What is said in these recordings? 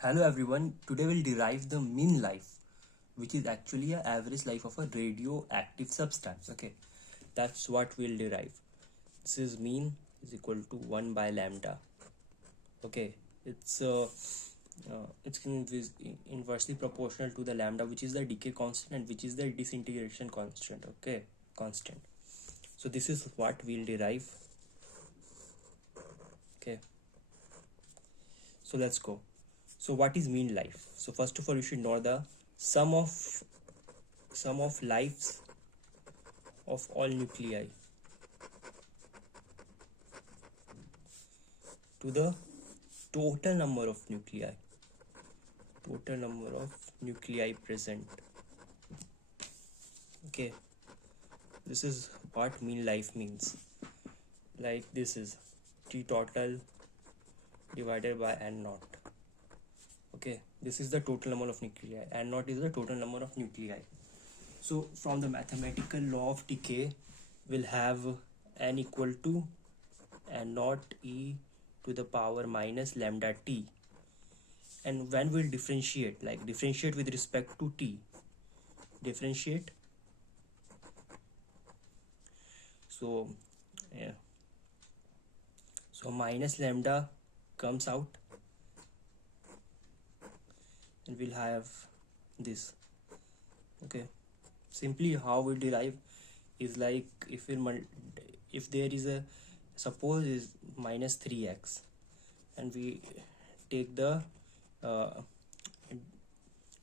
Hello everyone, today we'll derive the mean life, which is actually a average life of a radioactive substance. Okay, that's what we'll derive. This is mean is equal to 1 by lambda. Okay, it's inversely proportional to the lambda, which is the decay constant and which is the disintegration constant. Okay, constant. So this is what we'll derive. Okay, so let's go. So what is mean life? So first of all, you should know the sum of lives of all nuclei to the total number of nuclei present. Okay, this is what mean life means. Like this is T total divided by N naught. Okay, this is the total number of nuclei. N naught is the total number of nuclei. So from the mathematical law of decay, we'll have N equal to N naught e to the power minus lambda t. And when we'll differentiate, like differentiate with respect to t, differentiate. So yeah, so minus lambda comes out and we'll have this. Okay, simply how we derive is like if there is a suppose is minus 3x and we take the uh,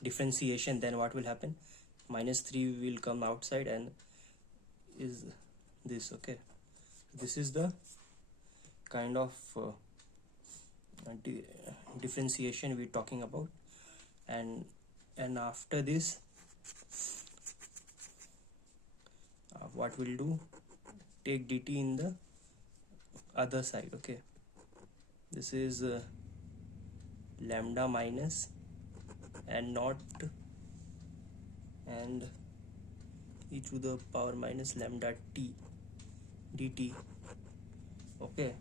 differentiation, then what will happen? Minus 3 will come outside and is this. Okay, this is the kind of differentiation we're talking about. And after this, what we'll do, take dt in the other side. Okay, this is lambda minus n naught and e to the power minus lambda t dt. Okay,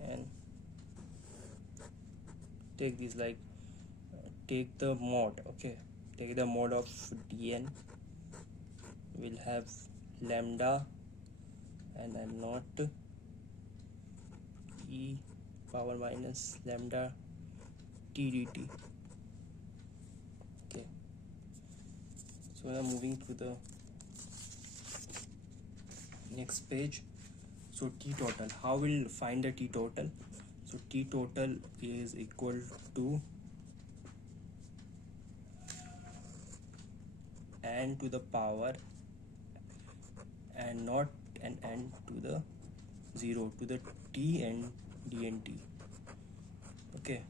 and take this like take the mod. Okay, take the mod of dn. We'll have lambda and n naught e power minus lambda t dt. Okay, so I'm moving to the next page. So t total, how we'll find the t total? So t total is equal to n to the power and not and n to the 0 to the t and dnt. Okay,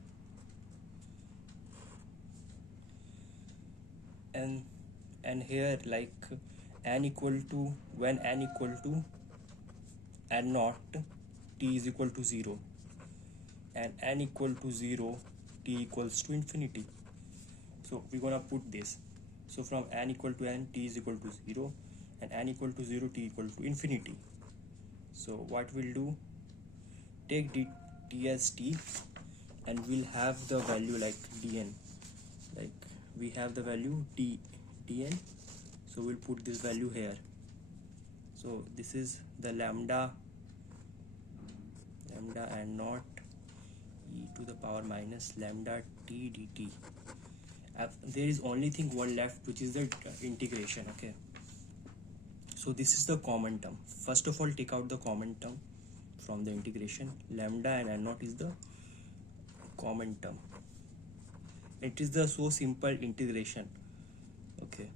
and here like n equal to, when n equal to n naught, t is equal to 0, and n equal to 0, t equals to infinity. So we're gonna put this. So from n equal to n, t is equal to 0, and n equal to 0, t equal to infinity. So what we'll do, take dt as t and we'll have the value like dn, like we have the value dn, so we'll put this value here. So this is the lambda and not e to the power minus lambda t dt. There is only thing one left, which is the integration. Okay, so this is the common term. First of all, take out the common term from the integration. Lambda and n naught is the common term. It is the so simple integration. Okay,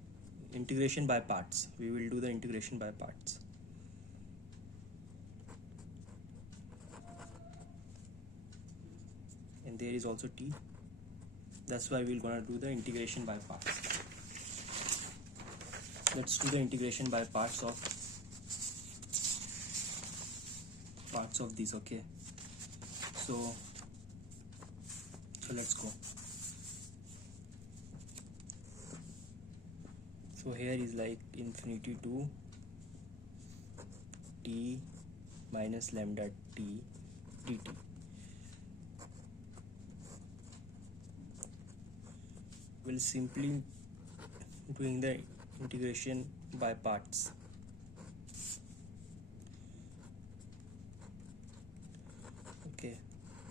integration by parts. We will do the integration by parts. And there is also t. That's why we're gonna do the integration by parts. Let's do the integration by parts of these. Okay, so let's go. So here is like infinity to t minus lambda t dt. We'll simply doing the integration by parts. Okay,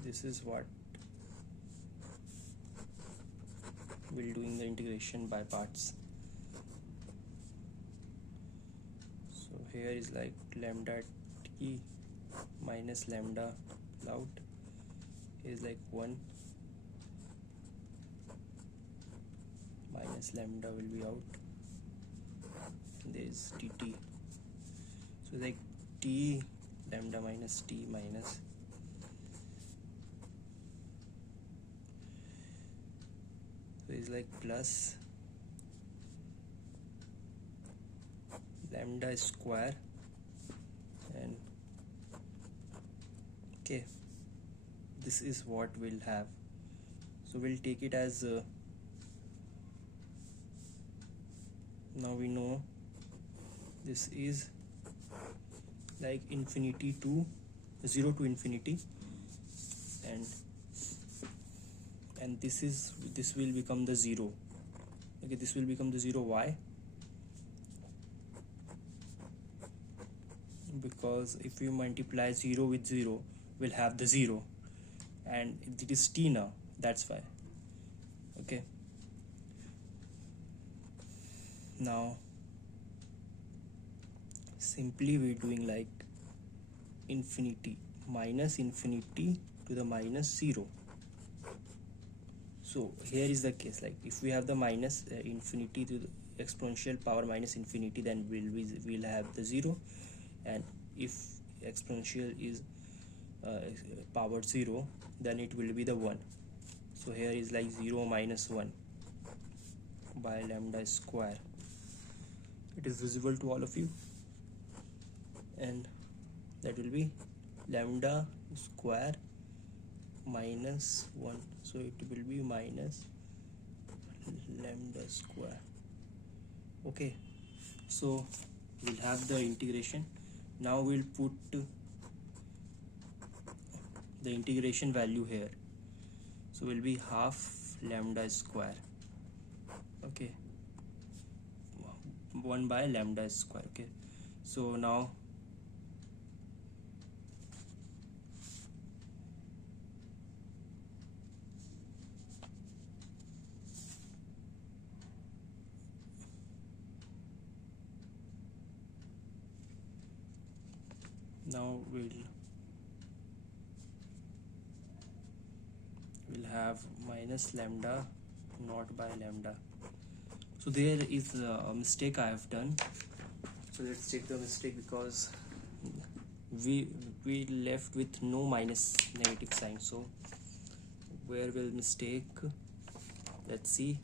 this is what we'll doing the integration by parts. So here is like lambda t minus lambda out is like 1 minus lambda will be out. There is dt. So like t lambda minus t minus so it's like plus lambda square and okay, this is what we'll have. So we'll take it as now we know this is like infinity to 0 to infinity, and this will become the 0. Okay, this will become the 0. Why? Because if you multiply 0 with 0, we'll have the 0, and it is t now, that's why. Okay, now simply we're doing like infinity minus infinity to the minus 0. So here is the case, like if we have the minus infinity to the exponential power minus infinity, then we'll have the 0, and if exponential is power 0, then it will be the 1. So here is like 0 minus 1 by lambda square. It is visible to all of you, and that will be lambda square minus 1, so it will be minus lambda square. Okay, so we'll have the integration. Now we'll put the integration value here, so will be half lambda square. Okay, 1 by lambda square. Okay, so now we'll have minus lambda not by lambda. So there is a mistake I have done. So let's check the mistake, because we left with no minus negative sign. So where will mistake? Let's see.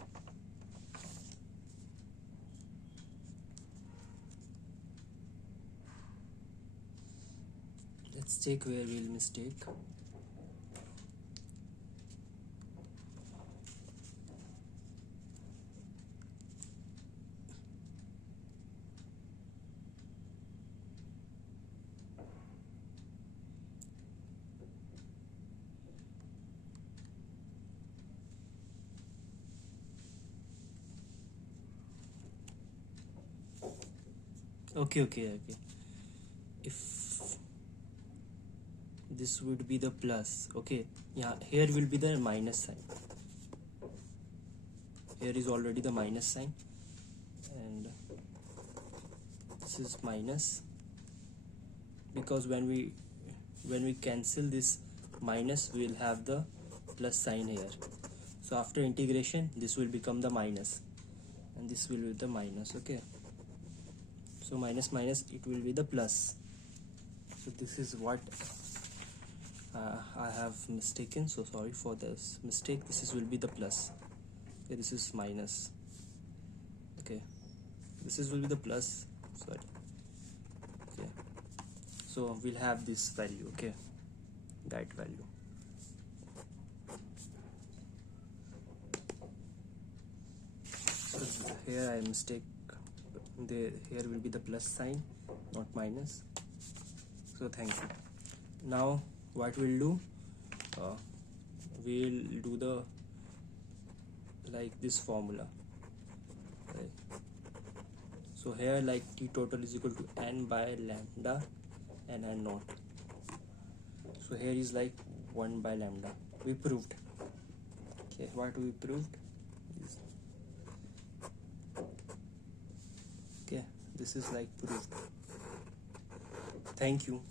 Let's check where will mistake. Okay. If this would be the plus, okay, yeah, here will be the minus sign. Here is already the minus sign, and this is minus, because when we cancel this minus, we will have the plus sign here. So after integration, this will become the minus, and this will be the minus. Okay, so minus minus, it will be the plus. So this is what I have mistaken, so sorry for this mistake. This will be the plus. Okay, this is minus. Okay, will be the plus. Sorry. Okay, so we'll have this value. Okay, that value. So here I mistake. Here will be the plus sign, not minus. So thank you. Now what we'll do, uh, we'll do the like this formula, right? So here like T total is equal to n by lambda and n naught. So here is like 1 by lambda. We proved. Okay, what we proved is, okay, this is like proved. Thank you.